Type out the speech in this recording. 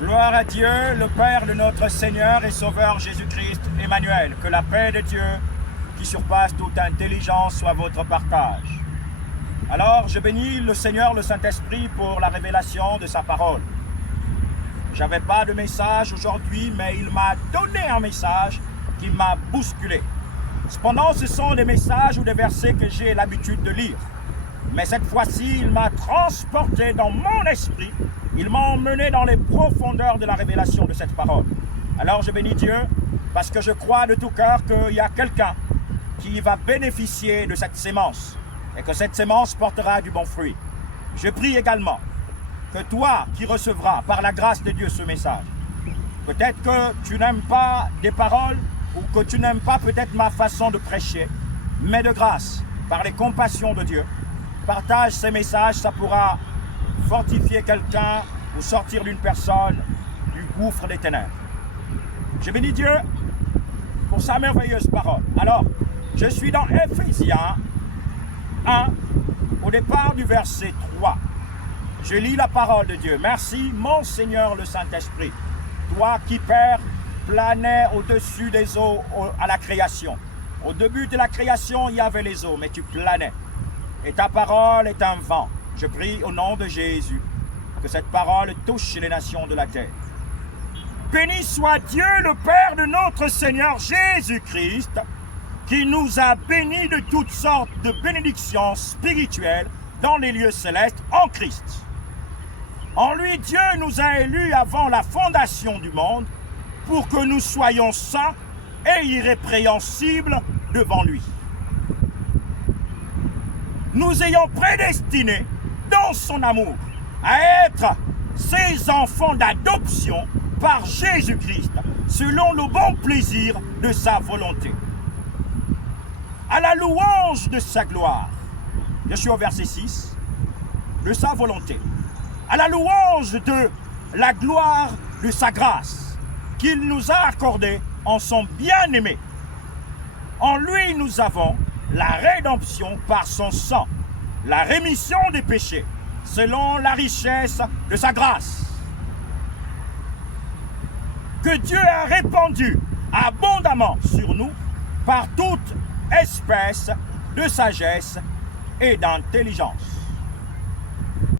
Gloire à Dieu, le Père de notre Seigneur et Sauveur Jésus-Christ, Emmanuel. Que la paix de Dieu, qui surpasse toute intelligence, soit votre partage. Alors, je bénis le Seigneur, le Saint-Esprit, pour la révélation de sa parole. J'avais pas de message aujourd'hui, mais il m'a donné un message qui m'a bousculé. Cependant, ce sont des messages ou des versets que j'ai l'habitude de lire. Mais cette fois-ci, il m'a transporté dans mon esprit. Il m'a emmené dans les profondeurs de la révélation de cette parole. Alors je bénis Dieu parce que je crois de tout cœur qu'il y a quelqu'un qui va bénéficier de cette sémence et que cette sémence portera du bon fruit. Je prie également que toi qui recevras par la grâce de Dieu ce message, peut-être que tu n'aimes pas des paroles ou que tu n'aimes pas peut-être ma façon de prêcher, mais de grâce, par les compassions de Dieu, partage ces messages, ça pourra fortifier quelqu'un ou sortir d'une personne du gouffre des ténèbres. Je bénis Dieu pour sa merveilleuse parole. Alors, je suis dans Éphésiens 1, au départ du verset 3. Je lis la parole de Dieu. Merci, mon Seigneur le Saint-Esprit, toi qui, Père, planais au-dessus des eaux à la création. Au début de la création, il y avait les eaux, mais tu planais. Et ta parole est un vent. Je prie au nom de Jésus que cette parole touche les nations de la terre. Béni soit Dieu, le Père de notre Seigneur Jésus-Christ, qui nous a bénis de toutes sortes de bénédictions spirituelles dans les lieux célestes en Christ. En lui, Dieu nous a élus avant la fondation du monde pour que nous soyons saints et irrépréhensibles devant lui. Nous ayons prédestinés dans son amour à être ses enfants d'adoption par Jésus-Christ, selon le bon plaisir de sa volonté. À la louange de sa gloire, je suis au verset 6, de sa volonté, à la louange de la gloire de sa grâce, qu'il nous a accordée en son bien-aimé. En lui, nous avons la rédemption par son sang, la rémission des péchés, selon la richesse de sa grâce, que Dieu a répandue abondamment sur nous par toute espèce de sagesse et d'intelligence.